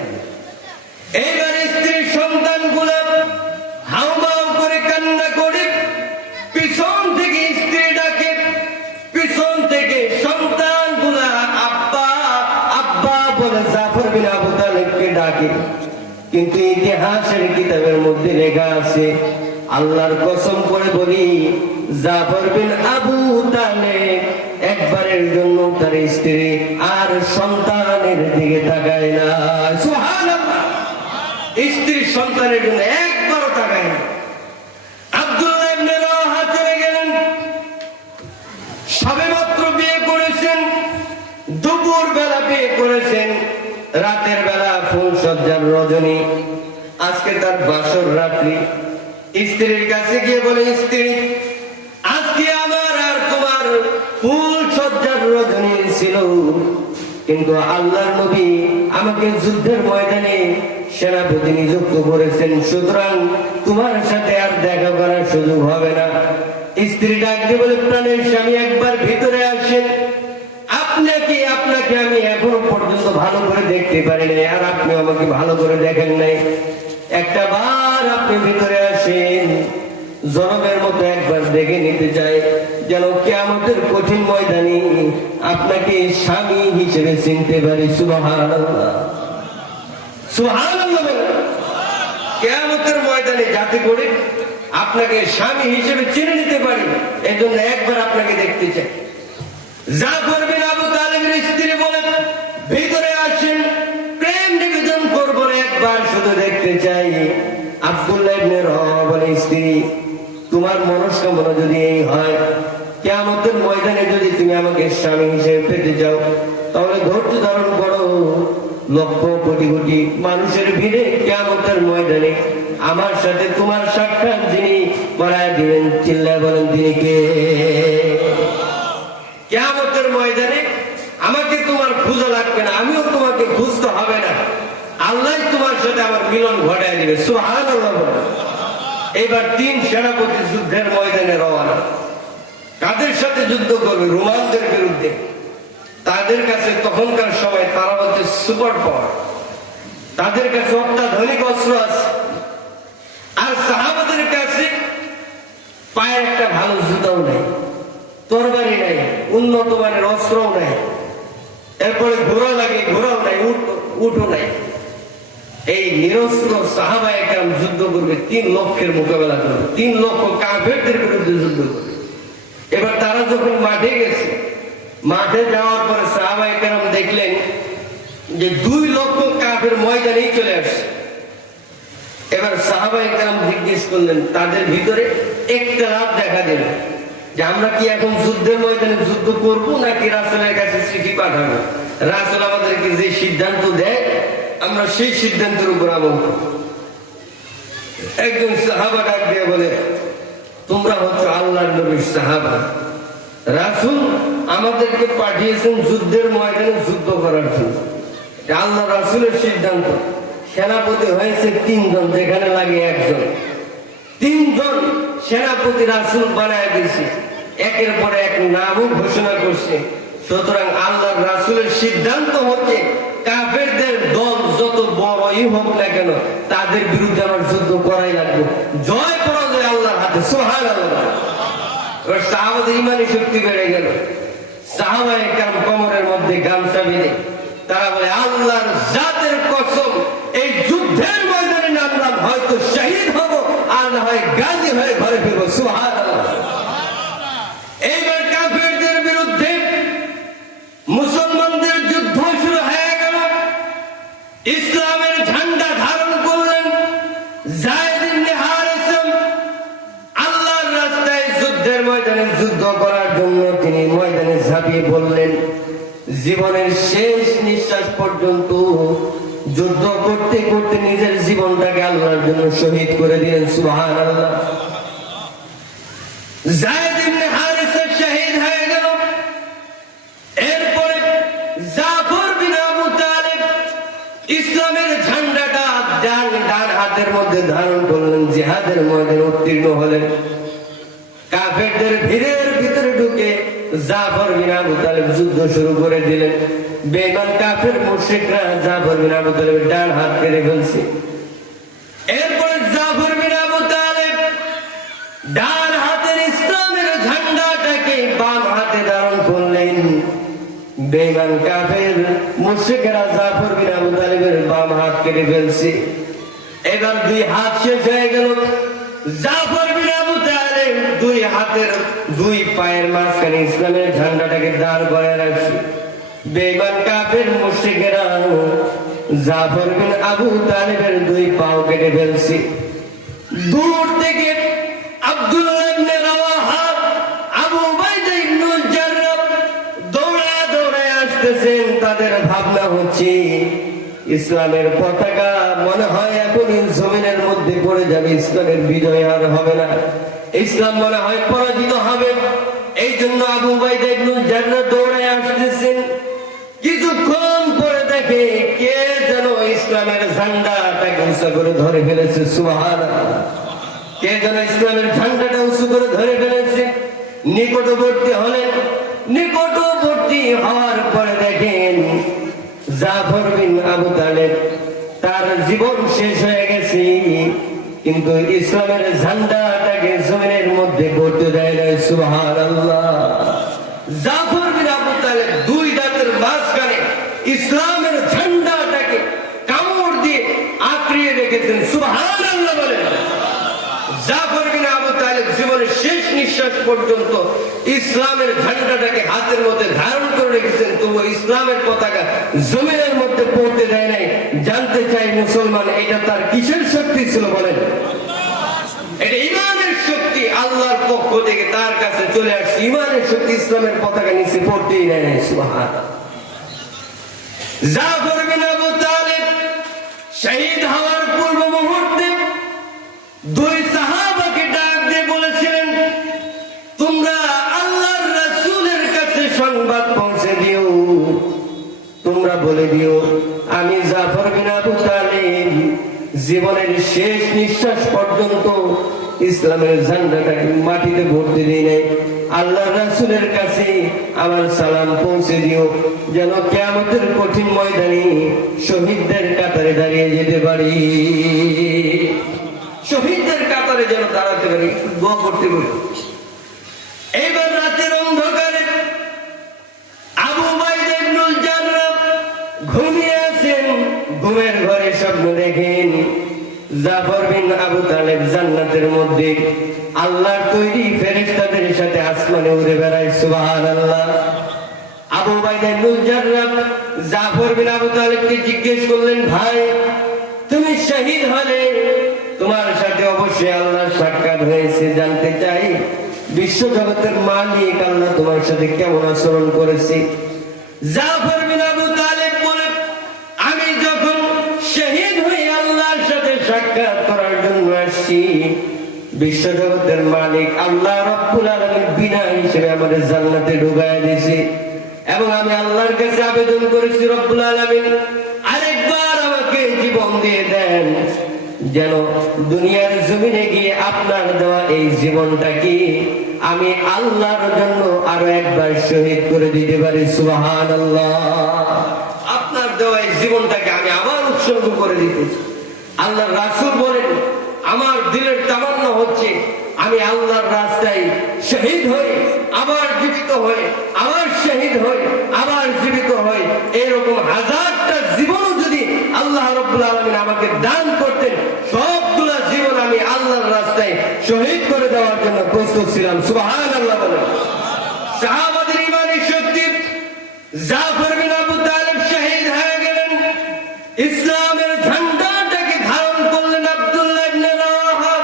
এইবার স্ত্রীর সন্তানগুলো হাউমাউ করে কান্না করে, পিছন থেকে স্ত্রী ডাকে, পিছন থেকে সন্তানগুলা আব্বা আব্বা বলে জাফর বিন আবু তালেবকে ডাকে। কিন্তু ইতিহাসের কিতাবের মধ্যে লেখা আছে, আল্লাহর কসম করে বলি, জাফর বিন আবু তালেব একবারের জন্য তার স্ত্রী আর সন্তানের দিকে তাকায় না। সুবহানাল্লাহ। স্ত্রীর সন্তানের জন্য একবারও তাকায় না। আব্দুল্লাহ ইবনে রাওহা চলে গেলেন, সবেমাত্র বিয়ে করেছেন, দুপুর বেলা বিয়ে করেছেন, রাতের বেলা ফুল সজ্জার রজনী, আজকে তার বাসর রাত্রি। স্ত্রীর কাছে গিয়ে বলে, স্ত্রী, আজকে আমার আর তোমার ফুল সজ্জার রজনী ছিল, কিন্তু আল্লাহর নবী আমাকে যুদ্ধের ময়দানে সেনাপতি নিযুক্ত করেছেন, সুতরাং তোমার সাথে আর দেখা করার সুযোগ হবে না। স্ত্রী ডাকতে বলে, প্রাণের স্বামী একবার ভিতরে আসেন, আপনাকে আমি এখনো পর্যন্ত ভালো করে দেখতে পারি নাই, আর আপনি আমাকে ভালো করে দেখেন নাই, একটা বার আপনি ভিতরে আসেন, জনমের মতো একবার দেখে নিতে চাই, যেন কিয়ামতের কঠিন ময়দানে আপনাকে স্বামী হিসেবে চিনতে পারি। সুবহানাল্লাহ। সুবহানাল্লাহ। কিয়ামতের ময়দানে যাতে করে আপনাকে স্বামী হিসেবে চিনে নিতে পারি, এই জন্য একবার আপনাকে দেখতে চাই। জাফর বিন আবু তালেবের স্ত্রী বলেন, ভিতরে আসেন, প্রেম নিবেদন করবো, একবার শুধু দেখতে চাই। আব্দুল্লাহ ইবনে রাওহা বলে, স্ত্রী, তোমার মনস্কামনা যদি এই হয়, কিয়ামতের ময়দানে যদি তুমি আমাকে স্বামী হিসেবে পেতে চাও, তাহলে ধৈর্য ধারণ করো, লক্ষ কোটি কোটি মানুষের ভিড়ে কিয়ামতের ময়দানে আমার সাথে তোমার সাক্ষাৎ যিনি করায় দিবেন, চিল্লায় বলেন তিনি কে? কিয়ামতের ময়দানে আমাকে তোমার খোঁজা লাগবে না, আমিও তোমাকে খুঁজতে হবে না, আল্লাহ তোমার সাথে আমার মিলন ঘটায় দিবে। সুবহানাল্লাহ। এবার তিন সেনাপতি যুদ্ধের ময়দানে রওনা। কাদের সাথে যুদ্ধ করবে? রোমানদের বিরুদ্ধে। তাদের কাছে তখনকার সময় তারা হচ্ছে সুপার পাওয়ার, তাদের কাছে অত্যাধুনিক অস্ত্র আছে, আর সাহাবাদের কাছে পায়ে একটা ভালো জুতাও নেই, তরবারি নাই, উন্নত মানের অস্ত্রও নাই, এরপরে ঘোড়া লাগে, ঘোড়াও নাই, উঠও নাই। এই নিরস্ত্র সাহাবায়ে কেরাম যুদ্ধ করবে, 3 লক্ষের মোকাবেলা করবে, 3 লক্ষ কাফেরদের বিরুদ্ধে যুদ্ধ করবে। এবার তারা যখন মাঠে গেছে, মাঠে যাওয়ার পরে সাহাবায়ে কেরাম দেখলেন যে 2 লক্ষ কাফের ময়দানেই চলে আসছে। এবার সাহাবায়ে কেরাম জিজ্ঞেস করলেন, তাদের ভিতরে একটা রাত দেখা দিল যে আমরা কি এখন যুদ্ধের ময়দানে যুদ্ধ করব নাকি রাসূলের কাছে চিঠি পাঠাবো? রাসূল আমাদেরকে যে সিদ্ধান্ত দেয় আমরা সেই সিদ্ধান্তের উপর আমল করব। একজন সাহাবা ডাক দিয়ে বলে, তোমরা হচ্ছে আল্লাহর নবীর সাহাবা, রাসূল আমাদেরকে পাঠিয়েছেন যুদ্ধের ময়দানে যুদ্ধ করার জন্য, আল্লাহ রাসূলের সিদ্ধান্ত। সেনাপতি হয়েছে 3 জন, যেখানে লাগে 1 জন। 3 জন সেনাপতি রাসূল বানায় দিয়েছে, একের পর এক নামও ঘোষণা করছে। সুতরাং আল্লাহ আল্লাহর রাসূলের সিদ্ধান্ত হচ্ছে কাফেরদের দল যত বড়ই হোক না কেন তাদের বিরুদ্ধে আমার যুদ্ধ করাই লাগবে, জয় পরাজয় আল্লাহর হাতে। সুবহানাল্লাহ। এবার সাহাবাদের ইমানি শক্তি বেড়ে গেল। সাহাবায়ে কেরাম কোমরের মধ্যে গামছা বেঁধে তারা বলে, আল্লাহর জাতের কসম, এই যুদ্ধের ময়দানে নামলাম, হয়তো শহীদ হব আর না হয় গাজী হয়ে ঘরে ফিরবো। সুবহানাল্লাহ। এইবার কাফেরদের বিরুদ্ধে মুসলমানদের যুদ্ধ শুরু হয়ে গেল। ইসলামের ঝান্ডা ধারণ করলেন যায়েদ ইবনে হারিসা। আল্লাহর রাস্তায় যুদ্ধের ময়দানে যুদ্ধ করার জন্য তিনি ময়দানে ঝাঁপিয়ে পড়লেন। জীবনের শেষ নিঃশ্বাস পর্যন্ত যুদ্ধ করতে করতে নিজের জীবনটাকে আল্লাহর জন্য শহীদ করে দিলেন। সুবহানাল্লাহ। যায়েদ ইবনে হারিসা শহীদ হয়ে গেল। এরপরে জাফর বিন আবু তালিব ইসলামের ঝান্ডাটা ডান হাতের মধ্যে ধারণ করলেন, জিহাদের ময়দানে উত্তীর্ণ হলেন। কাফেরদের ভিড়ের ভিতরে ঢুকে জাফর বিন আবু তালিব যুদ্ধ শুরু করে দিলেন। বেঈমান কাফের মুশরিকরা জাফর বিন আবু তালিবের ডান হাত কেটে ফেলছে। এরপরে জাফর বিন আবু তালিব ডান হাতের ইসলামের ঝান্ডাটাকে বাম হাতে ধারণ করলেন। বেঈমান কাফের মুশরিকরা জাফর বিন আবু তালিবের বাম হাত কেটে ফেলছে। এবার দুই হাত শেষ হয়ে গেল। জাফর বিন আবু তালিব দুই হাতের দুই পায়ের মাঝখানে ইসলামের ঝান্ডাটাকে দাঁড় করায় রাখছে। বেঈমান কাফের মুশরিকেরা জাফর বিন আবু তালিবের দুই পাও কেটে ফেলছে। দূর থেকে আব্দুল্লাহ ইবনে রাওয়াহা, আবু উবাইদা ইবনুল জাররাহ দৌড়ায় দৌড়ায় আসতেছেন। তাদের ভাবনা হচ্ছে ইসলামের পতাকা মনে হয় এখনই জমিনের মধ্যে পড়ে যাবে, ইসলামের বিজয় আর হবে না, ইসলাম মনে হয় পরাজিত হবে। এই জন্য আবু উবাইদা ইবনুল জাররাহ দৌড়ায় আসতেছেন। কিছুক্ষণ পরে দেখে কে যেন ইসলামের ঝান্ডাটাকে উঁচু করে ধরে ফেলেছে। সুবহানাল্লাহ। কে যেন ইসলামের ঝান্ডাটা উঁচু করে ধরে ফেলেছে। নিকটবর্তী হলেন। নিকটবর্তী হওয়ার পরে দেখেন জাফর বিন আবু তালিব তার জীবন শেষ হয়ে গেছে, কিন্তু ইসলামের ঝান্ডাটাকে জমিনের মধ্যে পড়তে দেয় না। সুবহানাল্লাহ। জাফর বিন আবু তালিব দুই দাঁতের মাঝখানে ইসলামের ঝান্ডাটাকে কামড় দিয়ে আঁকড়িয়ে রেখেছেন। সুবহানাল্লাহ বলেন। জাফর বিন আবু তালিব জীবনের শেষ নিঃশ্বাস পর্যন্ত ইসলামের ঝান্ডাটাকে হাতের মধ্যে ধারণ করে রেখেছেন, তবু ইসলামের পতাকা জমিনের মধ্যে পড়তে দেয় নাই। জানতে চাই মুসলমান, এটা তার কিসের শক্তি ছিল বলেন? এটা ইমানের শক্তি। আল্লাহর পক্ষ থেকে তার কাছে চলে আসছে ইমানের শক্তি। ইসলামের পতাকা নিচে পড়তেই দেয় নাই। সুবহানাল্লাহ। জাফর বিন আবু তালিব শহীদ হওয়ার পূর্ব মুহূর্তে দুই সাহাবাকে ডাক দিয়ে বলেছিলেন, তোমরা আল্লাহর রাসূলের কাছে সংবাদ পৌঁছে দিও, তোমরা বলে দিও আমি জাফর বিন আবু তালিব জীবনের শেষ নিঃশ্বাস পর্যন্ত ইসলামের ঝান্ডাটাকে মাটিতে ভরতে দিই নাই। আল্লাহর রাসূলের কাছে আমার সালাম পৌঁছে দিও, যেন কিয়ামতের কঠিন ময়দানে শহীদদের কাতারে দাঁড়িয়ে যেতে পারি, শহীদদের কাতারে যেন দাঁড়াতে পারি। দোয়া করতে বলি। এইবার রাতের অন্ধকারে আবু উবাইদা ইবনুল জাররাহ ঘুমিয়ে আছেন। ঘুমের ঘরে স্বপ্ন দেখেন জাফর বিন আবু তালিব জান্নাতের মধ্যে আল্লাহর তৈরি ফেরেশতাদের সাথে আসমানে উড়ে বেড়ায়। সুবহানাল্লাহ। আবু উবাইদা ইবনুল জাররাহ জাফর বিন আবু তালিবকে জিজ্ঞেস করলেন, ভাই তুমি শহীদ হলে, তোমার সাথে অবশ্যই আল্লাহর সাক্ষাৎ হয়েছে, জানতে চাই বিশ্ব জগতের মালিক আল্লাহ তোমার সাথে কেমন আচরণ করেছে? জাফর বিন আবু তালিব বলে, আমি যখন শহীদ হয়ে আল্লাহর সাথে সাক্ষাৎ করার জন্য আসছি, বিশ্ব জগতের মালিক আল্লাহ রাব্বুল আলামিন বিনা হিসেবে আমাদের জান্নাতে ঢুকায় দিয়েছে, এবং আমি আল্লাহর কাছে আবেদন করেছি, রব্বুল আলামিন আরেকবার আমাকে জীবন দিয়ে দেন, যেন দুনিয়ার জমিনে গিয়ে আপনার দেওয়া এই জীবনটাকে আমি আল্লাহর জন্য আরো একবার শহীদ করে দিতে পারি। সুবহানাল্লাহ। আপনার দেওয়া এই জীবনটাকে আমি আবার উৎসর্গ করে দিতেছি। আল্লাহর রাসূল বলেন, আমার দিলের তামান্না হচ্ছে আমি আল্লাহর রাস্তায় শহীদ হই, আবার জীবিত হই, আবার শহীদ হই, আবার জীবিত হই। এরকম হাজারটা জীবন যদি আল্লাহ রাব্বুল আলামিন আমাকে দান করতেন, সবগুলা জীবন আমি আল্লাহর রাস্তায় শহীদ করে দেওয়ার জন্য প্রস্তুত ছিলাম। সুবহানাল্লাহ বলেন। সাহাবাদের ঈমানের শক্তি, জাফর বিন আবু তালিব শহীদ হয়ে গেলেন, ইসলামের ঝান্ডাটাকে ধারণ করলেন আব্দুল্লাহ ইবনে রাওয়াহা।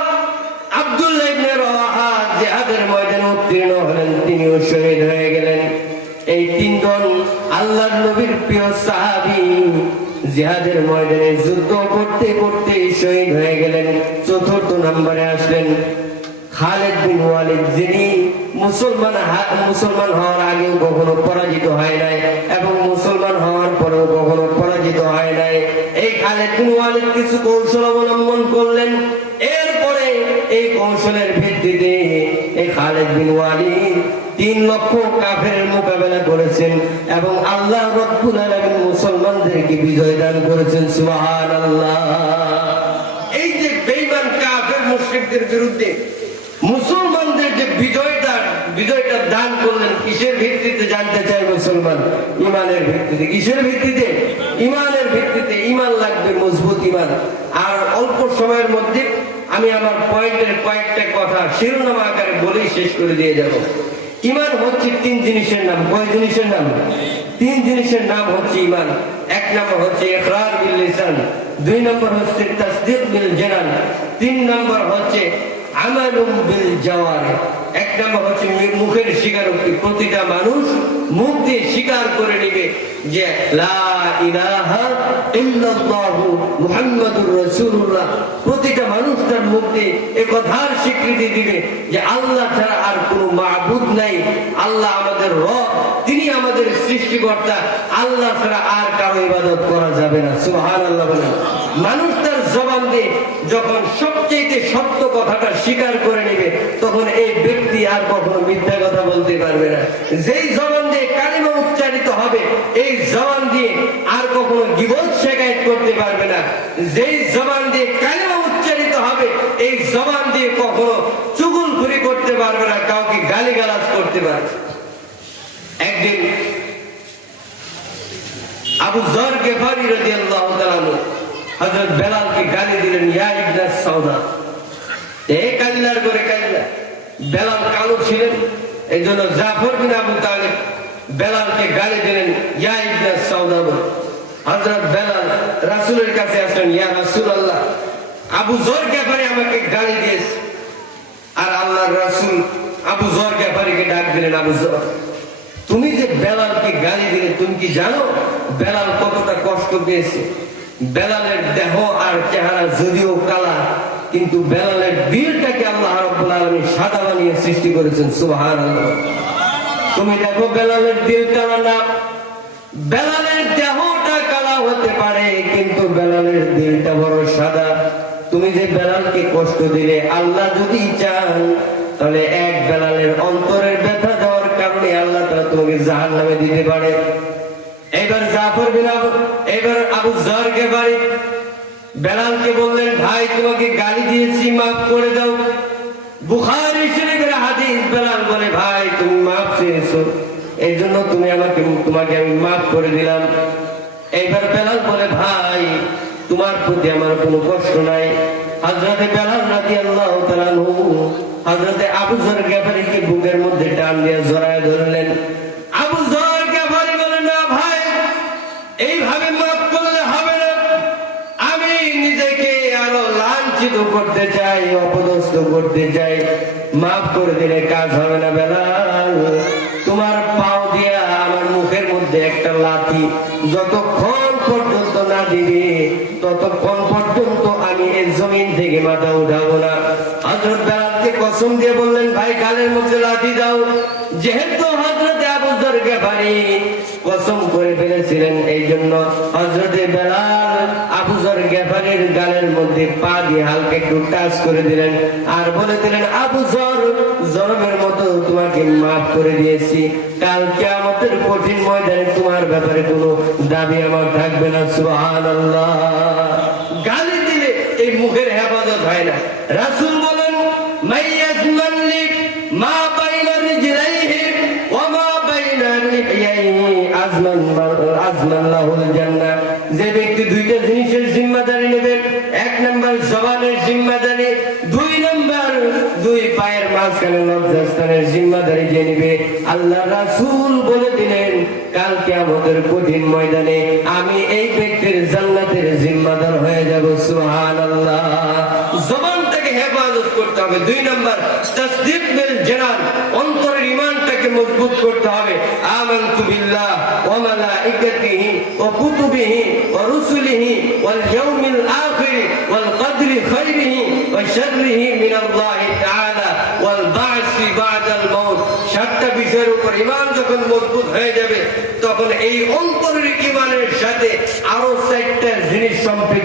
আব্দুল্লাহ ইবনে রাওয়াহা জিহাদের ময়দানে উত্তীর্ণ হলেন, তিনিও শহীদ হয়ে গেলেন। এই তিনজন আল্লাহর নবীর প্রিয় সাহাবী জিহাদের ময়দানে যুদ্ধ করতে করতে শহীদ হয়ে গেলেন। চতুর্থ নম্বরে আসলেন খালিদ বিন ওয়ালিদ, যিনি মুসলমান হওয়ার আগেও কখনো পরাজিত হয় নাই এবং মুসলমান হওয়ার পরেও কখনো পরাজিত হয় নাই। এই খালিদ বিন ওয়ালিদ কিছু কৌশল অবলম্বন করলেন। এরপরে এই কৌশলের ভিত্তিতে এই খালিদ বিন ওয়ালিদ 3 লক্ষ কাফেরের মোকাবেলা করেছেন এবং আল্লাহ রাব্বুল আলামিন মুসলমানদেরকে বিজয় দান করেছেন। সুবহানাল্লাহ। এই যে বেঈমান কাফের মুশরিকদের বিরুদ্ধে মুসলমানদের যে বিজয়টা দান করলেন, কিসের ভিত্তিতে জানতে চাই মুসলমান? ঈমানের ভিত্তিতে। কিসের ভিত্তিতে? ঈমানের ভিত্তিতে। ঈমান লাগবে, মজবুত ঈমান। আর অল্প সময়ের মধ্যে আমি আমার পয়েন্টের কয়েকটা কথা শিরোনাম আকারে বলেই শেষ করে দিয়ে যাব। ঈমান হচ্ছে 3 জিনিসের নাম। কয় জিনিসের নাম? 3 জিনিসের নাম হচ্ছে ঈমান। 1 নম্বর হচ্ছে ইকরার বিল লিসান, 2 নম্বর হচ্ছে তাসদীক বিল জানান, 3 নম্বর হচ্ছে আমালুম বিল জাওয়ারি। 1 নম্বর হচ্ছে মুখের স্বীকারোক্তি। প্রতিটা মানুষ মুখ দিয়ে স্বীকার করে নেবে যে লা ইলাহা ইল্লাল্লাহু মুহাম্মাদুর রাসূলুল্লাহ। প্রতিটা মানুষ তার মুখ দিয়ে এই কথার স্বীকৃতি দিবে যে আল্লাহ ছাড়া আর কোনো মাবুদ নাই, আল্লাহ আমাদের রব, তিনি আমাদের সৃষ্টিকর্তা, আল্লাহ ছাড়া আর কারো ইবাদত করা যাবে না। সুবহানাল্লাহ বলেন। মানুষ তার জবান দিয়ে যখন সবচেয়ে সত্য কথাটা স্বীকার করে নেবে, তখন এই ব্যক্তি আর কখনো মিথ্যা কথা বলতে পারবে না। যেই জবান দিয়ে কালিমা উচ্চারিত হবে, এই জবান দিয়ে আর কখনো গীবত শিকায়ত করতে পারবে না। যেই জবান দিয়ে কালিমা উচ্চারিত হবে, এই জবান দিয়ে কখনো চুগলখুরি করতে পারবে না, কাউকে গালিগালাজ করতে পারবে। একদিন আবু যর গিফারি রাদিয়াল্লাহু তাআলা হযরত বেলালকে গালি দিলেন, ইয়া ইবনে সাউদা। এই কালিলার করে কালিলা। বেলাল কালো ছিলেন, এই জন্য জাফর বিন আবু তালিব বেলালকে গালি দিলেন, ইয়া ইবনে সাউদা। হযরত বেলাল রাসূলের কাছে আসলেন, ইয়া রাসূলুল্লাহ, আবু যর গিফারি আমাকে গালি দিয়েছে। আর আল্লাহর রাসূল আবু যর গিফারিকে ডাক দিলেন, আবু যর, তুমি যে বেলালকে গালি দিলে, তুমি কি জানো বেলাল কতটা কষ্ট পেয়েছে? বেলালের দেহ আর চেহারা যদিও কালা, কিন্তু বেলালের দিলটাকে আল্লাহ রাব্বুল আলামিন সাদা বানিয়ে সৃষ্টি করেছেন। সুবহানাল্লাহ। তুমি দেখো বেলালের দিল কালা না, বেলালের দেহটা কালা হতে পারে, কিন্তু বেলালের দিলটা বড় সাদা। তুমি যে বেলালকে কষ্ট দিলে, আল্লাহ যদি চান তাহলে এক বেলালের অন্তরের ব্যথা দেওয়ার কারণে আল্লাহ তাআলা তোমাকে জাহান্নামে দিতে পারে। এবার জাফর বিন আবু যর গিফারি বেলালকে বললেন, ভাই তোমাকে গালি দিয়েছি, মাফ করে দাও। বুখারী শরীফের হাদিস। বেলাল বলে, ভাই তুমি মাফ চেয়েছো, এই জন্য তোমাকে আমি মাফ করে দিলাম। এইবার বেলাল বলে, ভাই তোমার প্রতি আমার কোনো কষ্ট নাই। হযরতে বেলাল রাদিয়াল্লাহু তাআলা আনহু হযরতে আবু যর গিফারিকে বুকের মধ্যে টান দিয়ে জড়ায় ধরলেন। আবু যর গিফারি বলে, না ভাই, এইভাবে মাফ করলে হবে না, আমি নিজেকে আরো লাঞ্ছিত করতে চাই, অপদস্থ করতে চাই, মাফ করে দিলে কাজ হবে না। বেলাল, তোমার পাও দিয়া আমার মুখের মধ্যে একটা লাথি যতক্ষণ পর্যন্ত না দিবে, ততক্ষণ পর্যন্ত আমি এই জমিন থেকে মাথা উঠাবো না। হযরত বেলালকে কসম দিয়ে বললেন, ভাই গালের মধ্যে লাথি দাও। যেহেতু হযরত আবু যর গিফারি কসম করে ফেলেছিলেন। এই জন্য হযরতে বেলাল আবু যর গিফারীর গালের মধ্যে পা দিয়ে হালকা একটু টাচ করে দিলেন আর বলে দিলেন, আবু যর, জরবের মতো তোমাকে মাফ করে দিয়েছি, কাল কিয়ামতের কঠিন ময়দানে তোমার ব্যাপারে কোনো দাবি আমার থাকবে না। সুবহানাল্লাহ। গালি দিলে এই মুখের হেফাজত হয় না। রাসূল বলেন, মাইয়াজমান লি মা বাইনা রিজলাইহি ওয়া মা বাইনা লিহইয়াইহি আজমান লাহুল জান্নাহ। যে ব্যক্তি দুইটা জিনিসের জিম্মাদারি নেবে, এক নাম্বার জবানের জিম্মাদারি, দুই নাম্বার দুই পায়ের মাঝখানে লজ্জাস্থানের জিম্মাদারি যে নেবে, আল্লাহ রাসূল বলে দিলেন কাল কিয়ামতের কঠিন ময়দানে আমি এই ব্যক্তির জান্নাতের জিম্মাদার হয়ে যাব। সুবহানাল্লাহ। জবানটাকে হেফাজত করতে হবে। দুই নাম্বার তাসদীক বিল জানান, অন্তরের ঈমানটাকে মজবুত করতে হবে। আমানতু বিল্লাহ ওয়া মালাইকাতিহি ওয়া কুতুবিহি ওয়া রুসুলিহি ওয়াল ইয়াউমিল আখির ওয়াল কদরি খাইরিহি ওয়া শাররিহি মিনাল্লাহি তাআলা ওয়াল বা'সি বা'দাল মাউত। সাতটা বিষয়ের উপর ঈমান যখন মজবুত হয়ে যাবে, তখন এই অন্তরের ঈমানের সাথে আরো চারটা জিনিস সম্পৃক্ত